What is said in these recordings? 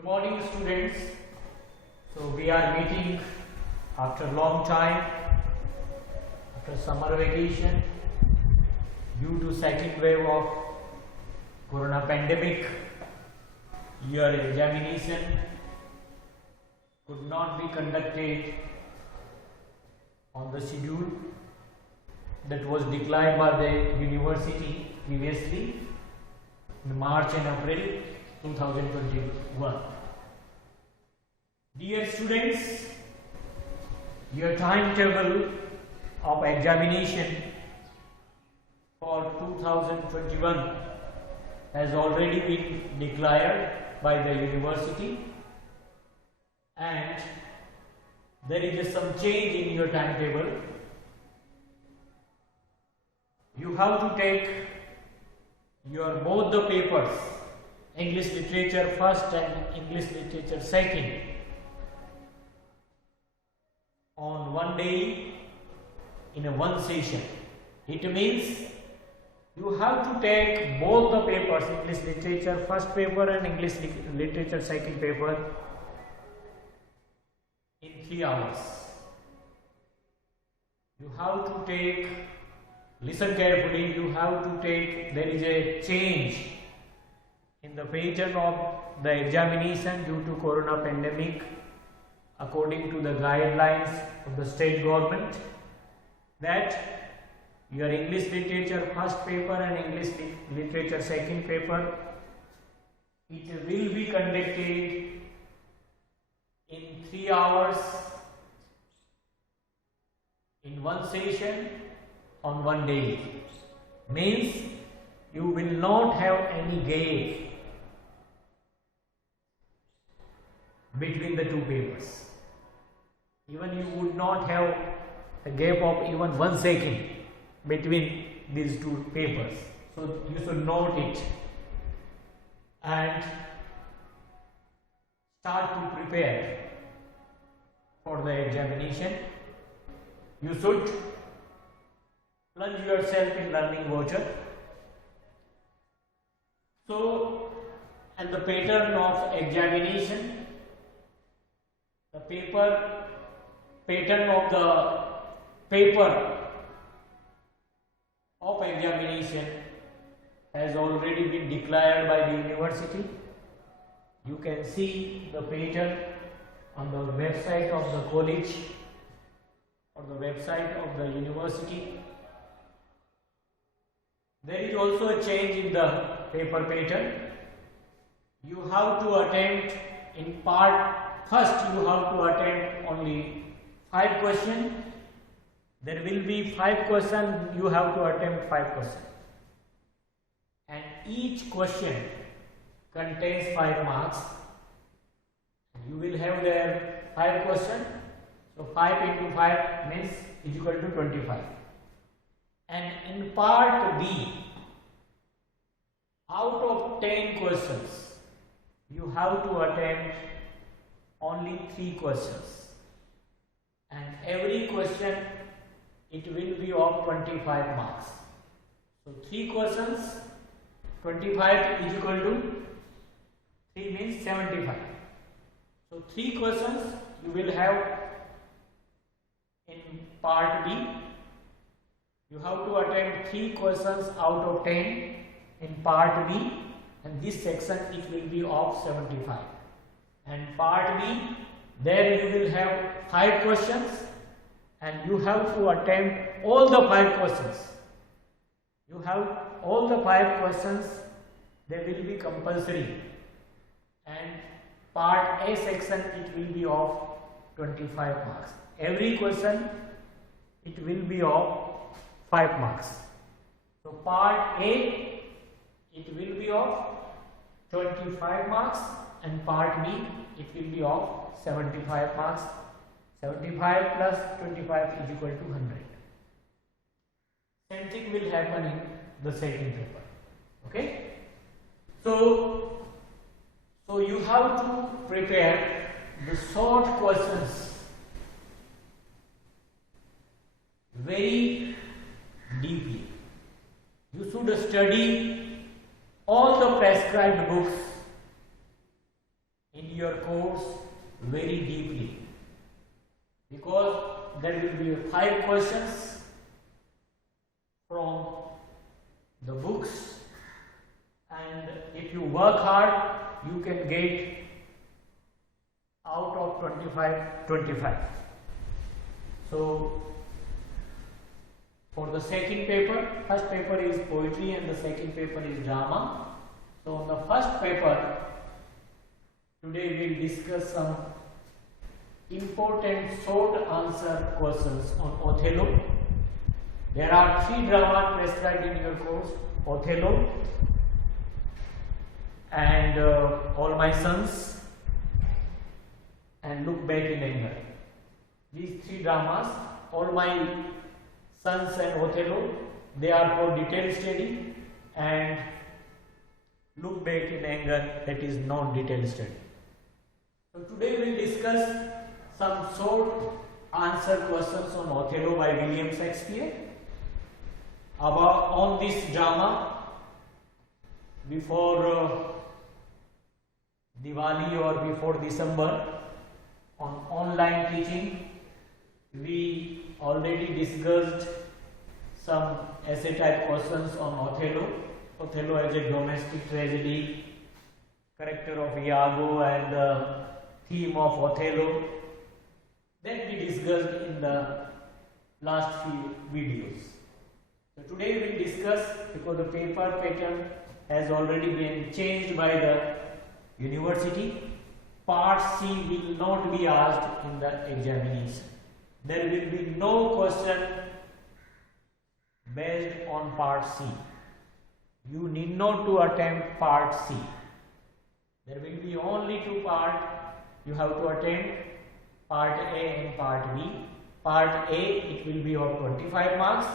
Good morning, students. So we are meeting after a long time, after summer vacation, due to second wave of corona pandemic. Your examination could not be conducted on the schedule that was declared by the university previously in March and April 2021. Dear students, your timetable of examination for 2021 has already been declared by the university, and there is some change in your timetable. You have to take your both the papers, English literature first and English literature second, on one day in a one session. It means you have to take both the papers, English literature first paper and English literature second paper, in 3 hours. You have to take, listen carefully, you have to take, there is a change in the pattern of the examination due to corona pandemic according to the guidelines of the state government, that your English literature first paper and English literature second paper, it will be conducted in 3 hours in one session on one day. Means you will not have any gap between the two papers. Even you would not have a gap of even 1 second between these two papers. So you should note it and start to prepare for the examination. You should plunge yourself in learning water. So, and the pattern of examination, the pattern of the paper of examination has already been declared by the university. You can see the pattern on the website of the college or the website of the university. There is also a change in the paper pattern. You have to attempt in part first, you have to attempt only 5 questions. There will be 5 questions, you have to attempt 5 questions. And each question contains 5 marks. You will have there 5 questions. So 5 into 5 means is equal to 25. And in part B, out of 10 questions, you have to attempt only 3 questions. And every question, it will be of 25 marks. So 3 questions, 25 is equal to 3 means 75. So 3 questions you will have in part B. You have to attempt 3 questions out of 10 in part B, and this section it will be of 75. And part B, there you will have 5 questions and you have to attempt all the 5 questions. You have all the 5 questions, they will be compulsory, and part A section it will be of 25 marks. Every question it will be of 5 marks. So part A it will be of 25 marks and part B it will be of 75 marks. 75 plus 25 is equal to 100. Same thing will happen in the second paper. Okay? So you have to prepare the short questions very deeply. You should study all the prescribed books in your course very deeply, because there will be 5 questions from the books, and if you work hard you can get out of 25. So for the second paper, first paper is poetry and the second paper is drama. So on the first paper, today we will discuss some important short answer questions on Othello. There are 3 dramas prescribed in your course: Othello and All My Sons and Look Back in Anger. These 3 dramas, All My Sons and Othello, they are for detailed study, and Look Back in Anger, that is non-detailed study. So today we will discuss some short answer questions on Othello by William Shakespeare. On this drama, before Diwali or before December, on online teaching, we already discussed some essay type questions on Othello. Othello as a domestic tragedy, character of Iago and the theme of Othello, that we discussed in the last few videos. So today we will discuss, because the paper pattern has already been changed by the university, part C will not be asked in the examination. There will be no question based on part C. You need not to attempt part C. There will be only 2 parts you have to attempt, part A and part B. Part A, it will be of 25 marks.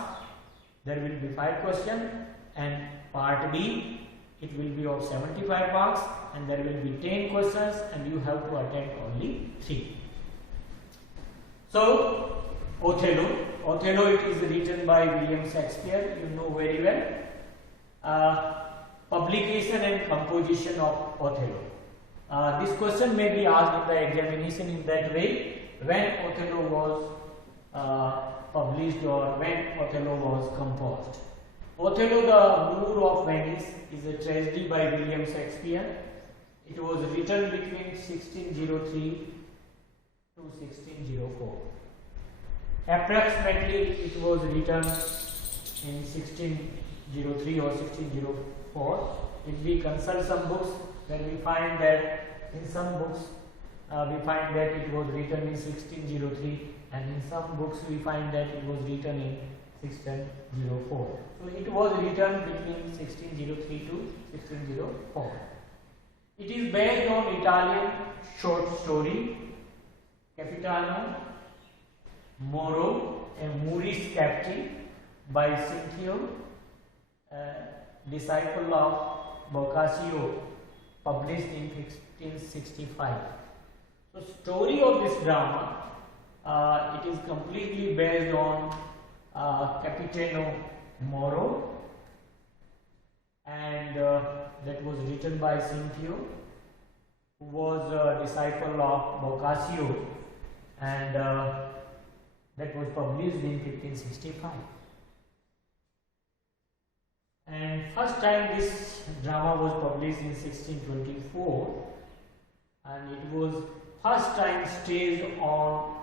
There will be 5 questions, and part B, it will be of 75 marks, and there will be 10 questions, and you have to attempt only 3. So Othello, it is written by William Shakespeare, you know very well. Publication and composition of Othello. This question may be asked in the examination in that way: when Othello was published or when Othello was composed. Othello, the Moor of Venice, is a tragedy by William Shakespeare. It was written between 1603 to 1604. Approximately it was written in 1603 or 1604. If we consult some books, then we find that in some books we find that it was written in 1603, and in some books we find that it was written in 1604. So it was written between 1603 to 1604. It is based on Italian short story Capitano Moro, a Moorish captive, by Cinthio, disciple of Boccaccio, published in 1565. So story of this drama, it is completely based on Capitano Moro, and that was written by Cinthio, who was a disciple of Boccaccio, and that was published in 1565. And first time this drama was published in 1624, and it was first time staged on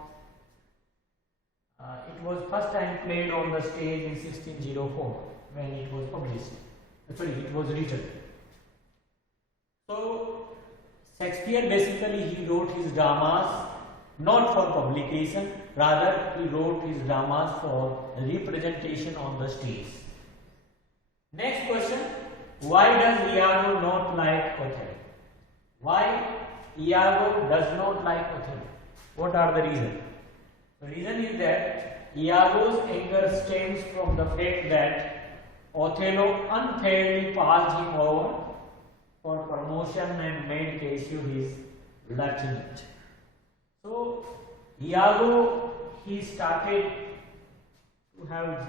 it was first time played on the stage in 1604 when it was published. Sorry, it was written. So Shakespeare, basically he wrote his dramas not for publication, rather he wrote his dramas for representation on the stage. Next question: why does Iago not like Othello? Why Iago does not like Othello? What are the reasons? The reason is that Iago's anger stems from the fact that Othello unfairly passed him over for promotion and made Cassio his lieutenant. So Iago, he started to have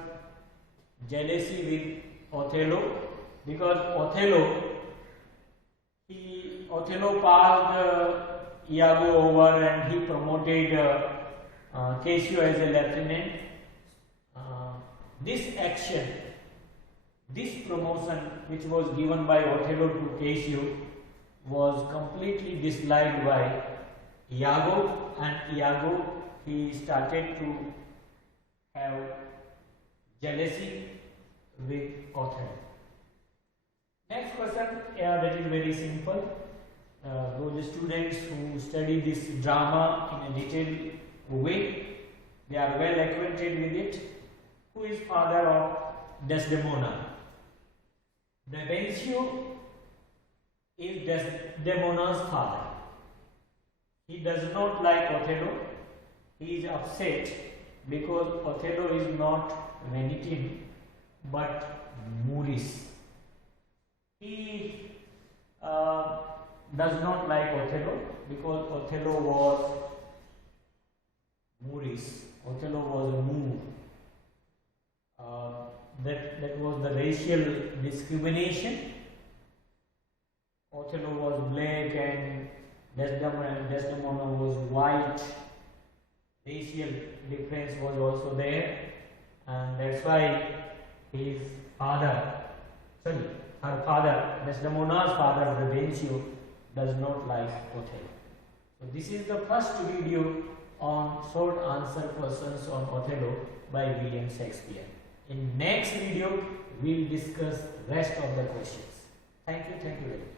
jealousy with Othello, because Othello passed Iago over and he promoted Cassio as a lieutenant. This action, this promotion which was given by Othello to Cassio was completely disliked by Iago, and Iago, he started to have jealousy with Othello. Next question, that is very simple. Those students who study this drama in a detailed way, they are well acquainted with it. Who is father of Desdemona? Dabentio is Desdemona's father. He does not like Othello. He is upset because Othello is not Venitin but Maurice. He does not like Othello because Othello was Maurice. Othello was a Moor. That was the racial discrimination. Othello was black and Desdemona was white. Racial difference was also there, and that's why his father, her father, Desdemona's father, Dabentio, does not like Othello. So this is the first video on short answer questions on Othello by William Shakespeare. In next video, we'll discuss rest of the questions. Thank you very much.